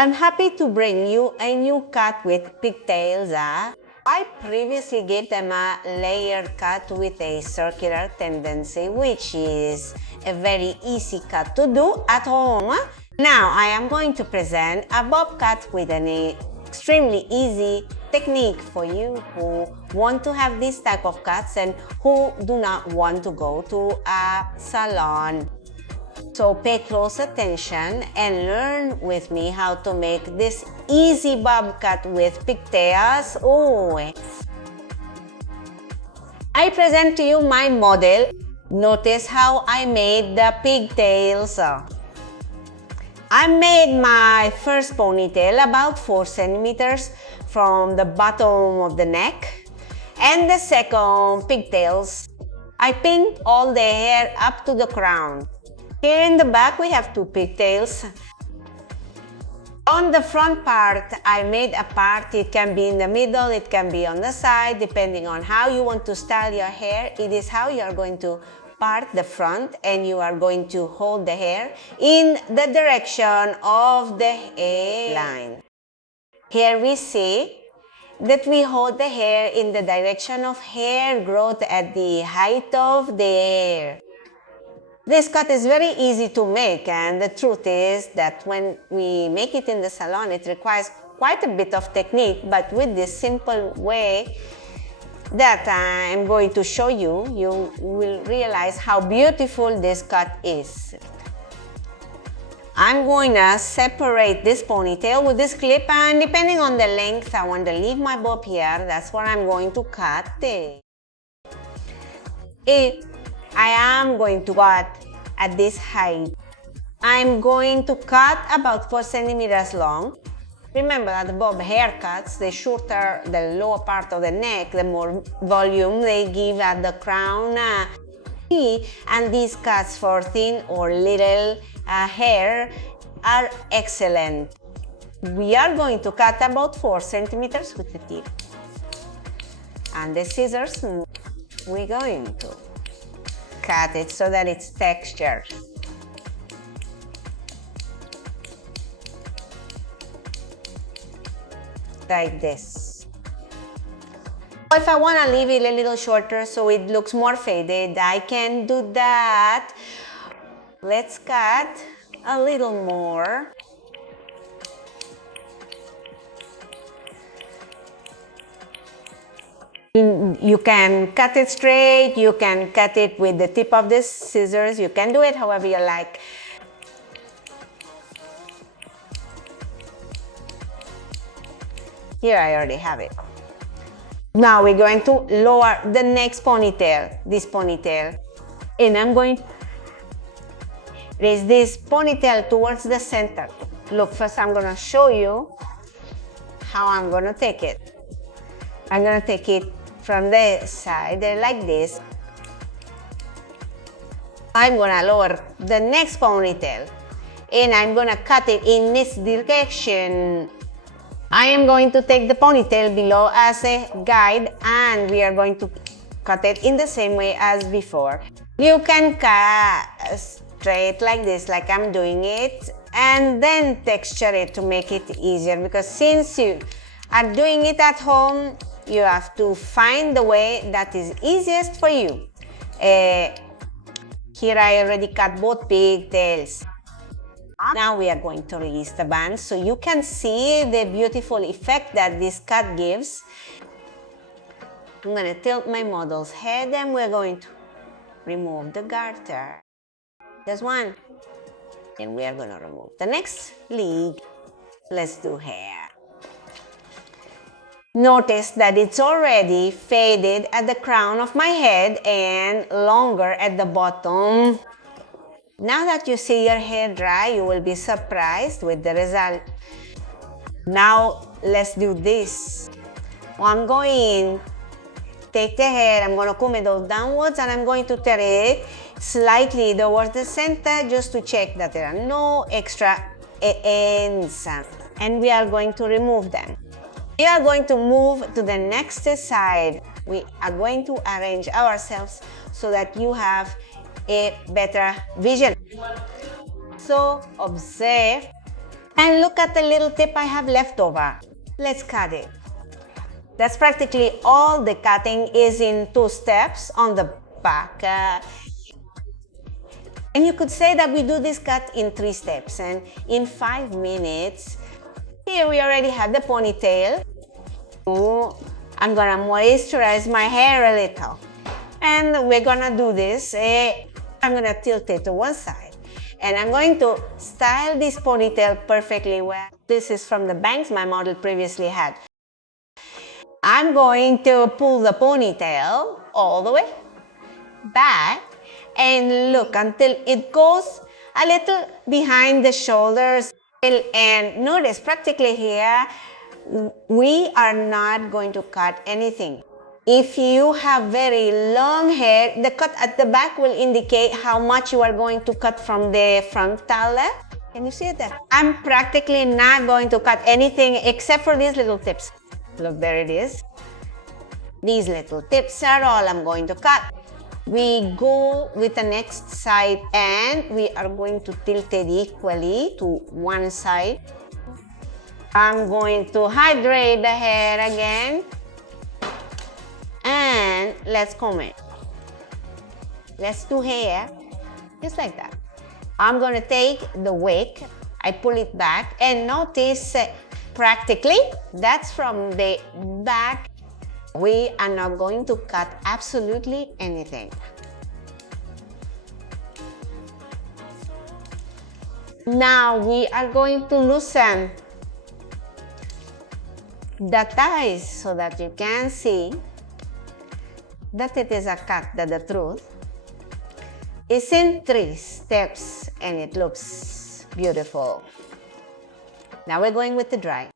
I'm happy to bring you a new cut with pigtails. I previously gave them a layered cut with a circular tendency, which is a very easy cut to do at home. Now I am going to present a bob cut with an extremely easy technique for you who want to have this type of cuts and who do not want to go to a salon. So pay close attention and learn with me how to make this easy bob cut with pigtails. Oh, I present to you my model. Notice how I made the pigtails. I made my first ponytail about 4 centimeters from the bottom of the neck, and the second pigtails, I pinned all the hair up to the crown. Here in the back we have 2 pigtails. On the front part, I made a part. It can be in the middle, it can be on the side, depending on how you want to style your hair. It is how you are going to part the front, and you are going to hold the hair in the direction of the hairline. Here we see that we hold the hair in the direction of hair growth at the height of the hair. This cut is very easy to make, and the truth is that when we make it in the salon, it requires quite a bit of technique, but with this simple way that I'm going to show you, you will realize how beautiful this cut is. I'm going to separate this ponytail with this clip, and depending on the length I want to leave my bob here, that's where I'm going to cut it. I am going to cut at this height. I'm going to cut about 4 centimeters long. Remember that the bob haircuts, the shorter the lower part of the neck, the more volume they give at the crown. And these cuts for thin or little hair are excellent. We are going to cut about 4 centimeters with the tip. And the scissors, we're going to cut it so that it's textured. Like this. If I want to leave it a little shorter so it looks more faded, I can do that. Let's cut a little more. You can cut it straight, you can cut it with the tip of the scissors, you can do it however you like. Here I already have it. Now we're going to lower the next ponytail, this ponytail. And I'm going to raise this ponytail towards the center. Look, first I'm going to show you how I'm going to take it. I'm going to take it from the side like this. I'm going to lower the next ponytail and I'm going to cut it in this direction. I am going to take the ponytail below as a guide, and we are going to cut it in the same way as before. You can cut straight like this, like I'm doing it, and then texture it to make it easier, because since you are doing it at home, you have to find the way that is easiest for you. Here I already cut both pigtails. Now we are going to release the band so you can see the beautiful effect that this cut gives. I'm going to tilt my model's head and we're going to remove the garter. Just one. And we are going to remove the next lead. Let's do hair. Notice that it's already faded at the crown of my head and longer at the bottom. Now that you see your hair dry, you will be surprised with the result. Now let's do this. I'm going to take the hair, I'm going to comb it all downwards, and I'm going to turn it slightly towards the center just to check that there are no extra ends. And we are going to remove them. We are going to move to the next side. We are going to arrange ourselves so that you have a better vision. So observe And look at the little tip I have left over. Let's cut it. That's practically all. The cutting is in 2 steps on the back. And you could say that we do this cut in 3 steps, and in 5 minutes, here we already have the ponytail. Ooh, I'm gonna moisturize my hair a little. And we're gonna do this. I'm gonna tilt it to one side. And I'm going to style this ponytail perfectly well. This is from the bangs my model previously had. I'm going to pull the ponytail all the way back and look until it goes a little behind the shoulders. And notice practically here, we are not going to cut anything. If you have very long hair, the cut at the back will indicate how much you are going to cut from the frontal. Can you see it there? I'm practically not going to cut anything except for these little tips. Look, there it is. These little tips are all I'm going to cut. We go with the next side and we are going to tilt it equally to one side. I'm going to hydrate the hair again. And let's comb it. Let's do hair just like that. I'm going to take the wig, I pull it back, and notice practically that's from the back. We are not going to cut absolutely anything. Now we are going to loosen the ties so that you can see that it is a cut, that the truth is in 3 steps and it looks beautiful. Now we're going with the dry.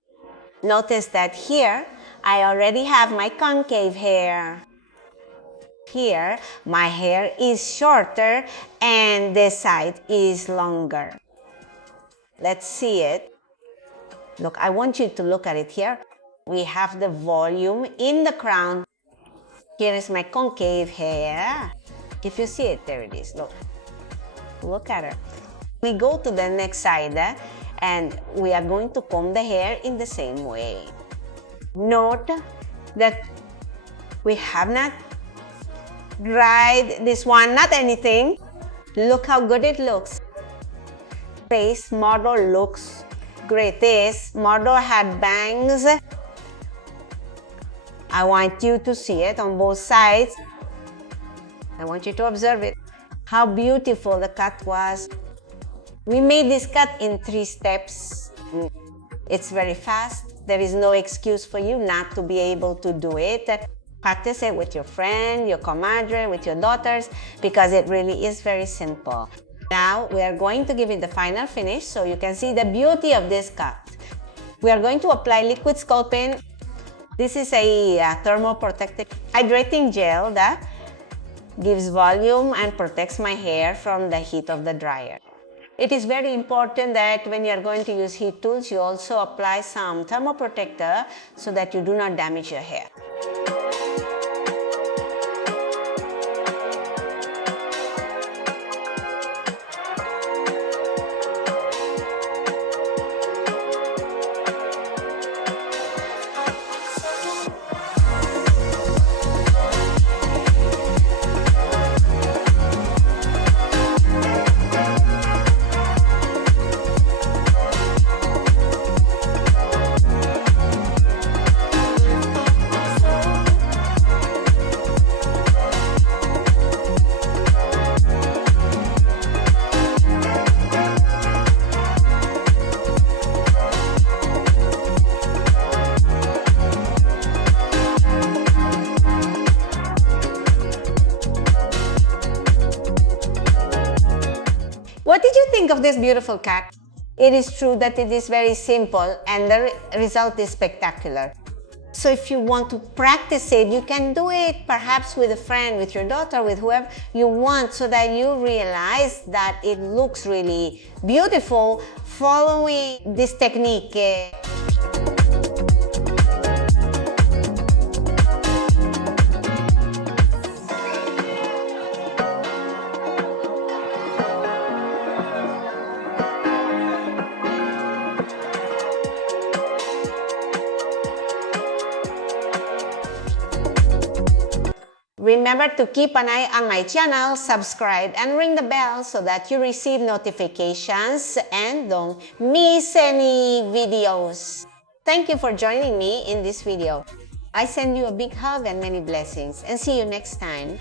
Notice that here I already have my concave hair. Here my hair is shorter and the side is longer. Let's see it. Look, I want you to look at it here. We have the volume in the crown. Here is my concave hair. If you see it, there it is. Look. Look at her. We go to the next side and we are going to comb the hair in the same way. Note that we have not dried this one, not anything. Look how good it looks. Face model looks great. This model had bangs. I want you to see it on both sides. I want you to observe it. How beautiful the cut was. We made this cut in 3 steps. It's very fast. There is no excuse for you not to be able to do it. Practice it with your friend, your comadre, with your daughters, because it really is very simple. Now we are going to give it the final finish so you can see the beauty of this cut. We are going to apply liquid sculpting. This is a thermoprotective hydrating gel that gives volume and protects my hair from the heat of the dryer. It is very important that when you are going to use heat tools, you also apply some thermoprotector so that you do not damage your hair. What did you think of this beautiful cut? It is true that it is very simple and the result is spectacular. So if you want to practice it, you can do it perhaps with a friend, with your daughter, with whoever you want, so that you realize that it looks really beautiful following this technique. Remember to keep an eye on my channel, subscribe, and ring the bell so that you receive notifications and don't miss any videos. Thank you for joining me in this video. I send you a big hug and many blessings, and see you next time.